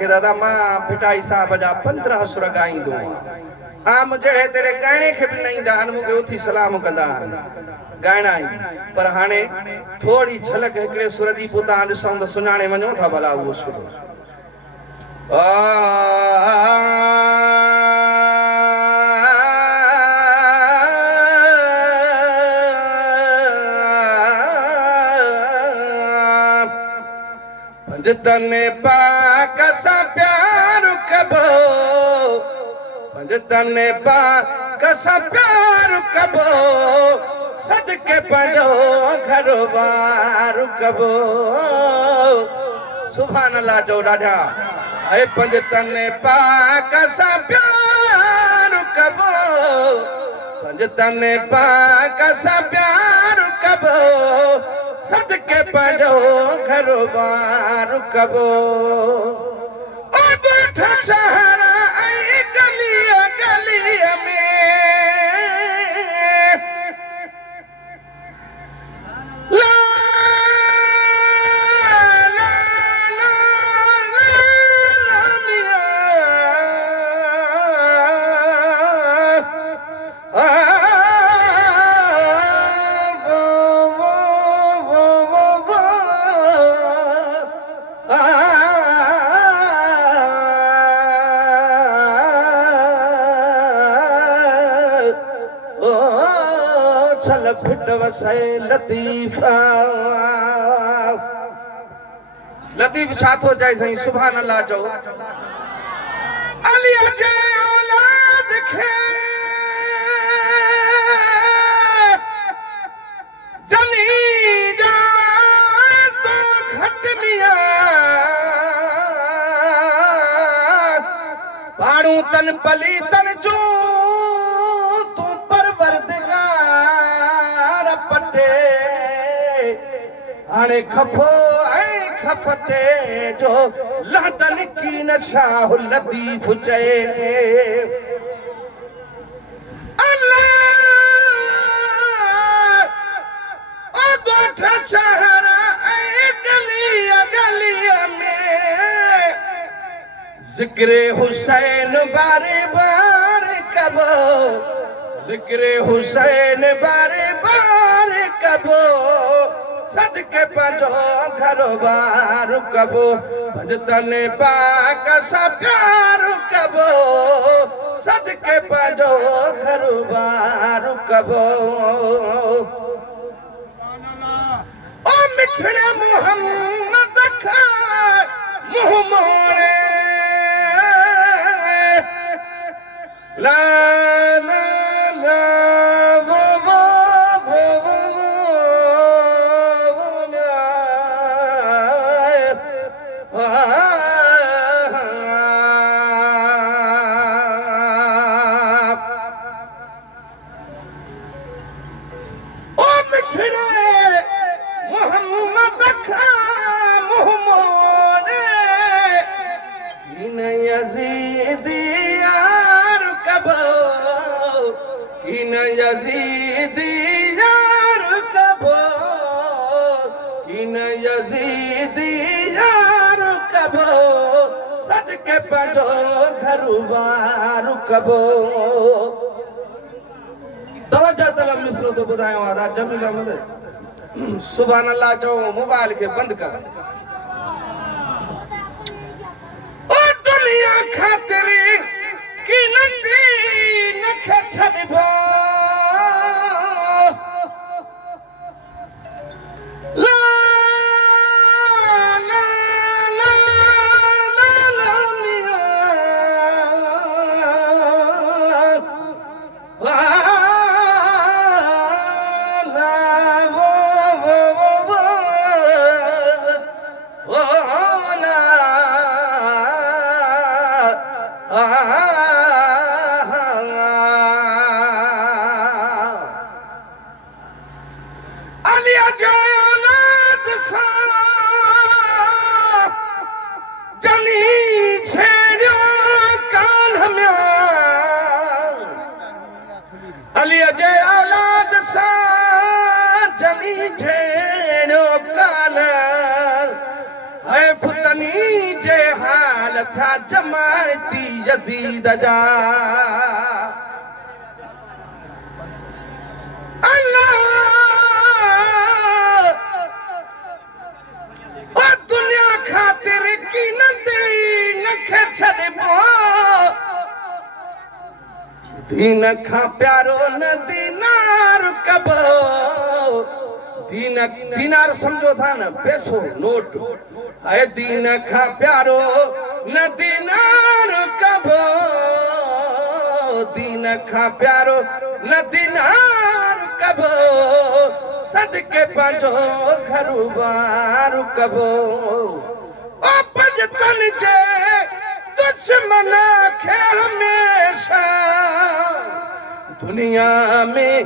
के दादा मां भिटाई साहब जा 15 सुर गाईंदो आम जड़े तेरे गाने के भी नहीं दान मुके उथी सलाम कंदा गाना ही पर हाने थोड़ी झलक एकड़े सुर दी पुता ॾिसऊं त सुञाणे वञो था भला उहो सुर पंजतने पाक सा प्यार कबो पंजतने पाक सा प्यार कबो सदके पंजो घर बार कबो सुभान अल्लाह जो ॾाढा ऐ पंजतने पाक सा प्यार कबो पंजतने पाक सा प्यार कबो सदके पंजो घर बार कबो ओ गोठा सहारा ऐ गलिया गलिया में ला ला ला ला मिया फिट वसे लतीफा लतीफ छाथो जाए सही सुभान अल्लाह जो अली जे औलाद खे जली जा तो घट मिया पाणू तन पली तन जो हाणे खफो ऐं खफते जो लहदन की नशाह लतीफ चए अल्लाह ओ गोठा शहरा ऐं गलिया गलिया में जिक्र हुसैन बारे बार कबो जिक्र हुसैन बारे बार कबो सदके पंजो घर बार कबो पंजतने पाक सा प्यार कबो सदके पंजो घर बार कबो ओ मिठड़े मोहम्मद खा मुंह मोड़े ला ला ला यज़ीदी यार कबो इन यज़ीदी यार कबो सदके पंजो घर बार कबो तवज्जो तलब मिसरो तो ॿुधायो आदा जमील अहमद सुभान अल्लाह जो मोबाइल के बंद कर ओ दुनिया खातिर की नंदी नखे छॾबो लथा जमायती यजीद जा अल्लाह ओ दुनिया खातिर की न दई नख छड़बो दीन खा प्यारो न दीनार कबो दीनार समझो था न पैसो नोट है दीन खा प्यारो न दीनार कबो दीन खा प्यारो न दीनार कबो सदके पंहिंजो घर बार कबो ओ पंजतन जे दुश्मन खे हमेशा दुनिया में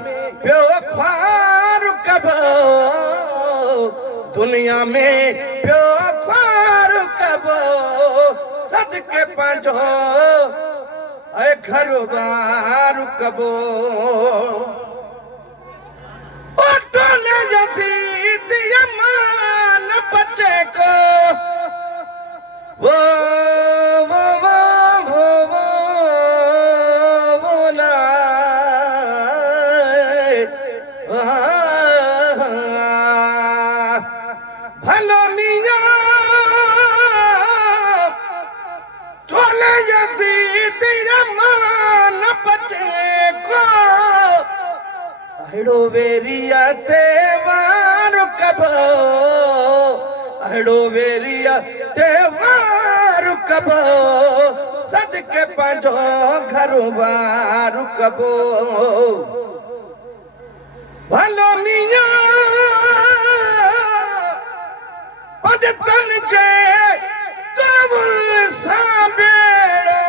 पियो ख्वार कबो दुनिया में पियो ख्वार कबो सदके पंहिंजो घर बार कबो ओ टोले यजीद यमान बच्चे को वो भलो मियां टोले यजीद यमान बच्चे को अड़ो वेरिया ते वार कबो अड़ो वेरिया ते वार कबो सदके पंहिंजो घर बार कबो भलो मियां पंजतन जे काबुल सां बेड़ो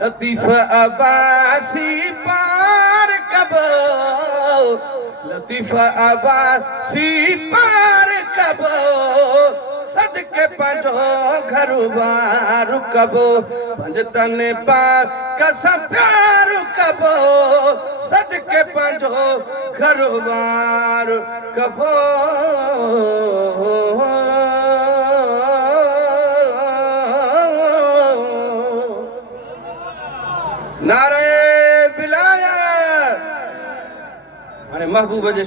लतीफ अब्बासी पार कबो लतीफ अब्बासी पार कबो सदके पंहिंजो घर बार कबो पंजतन पार कसम प्यार कबो सदके पंहिंजो घर बार कबो नारे बिलाया माने महबूब जे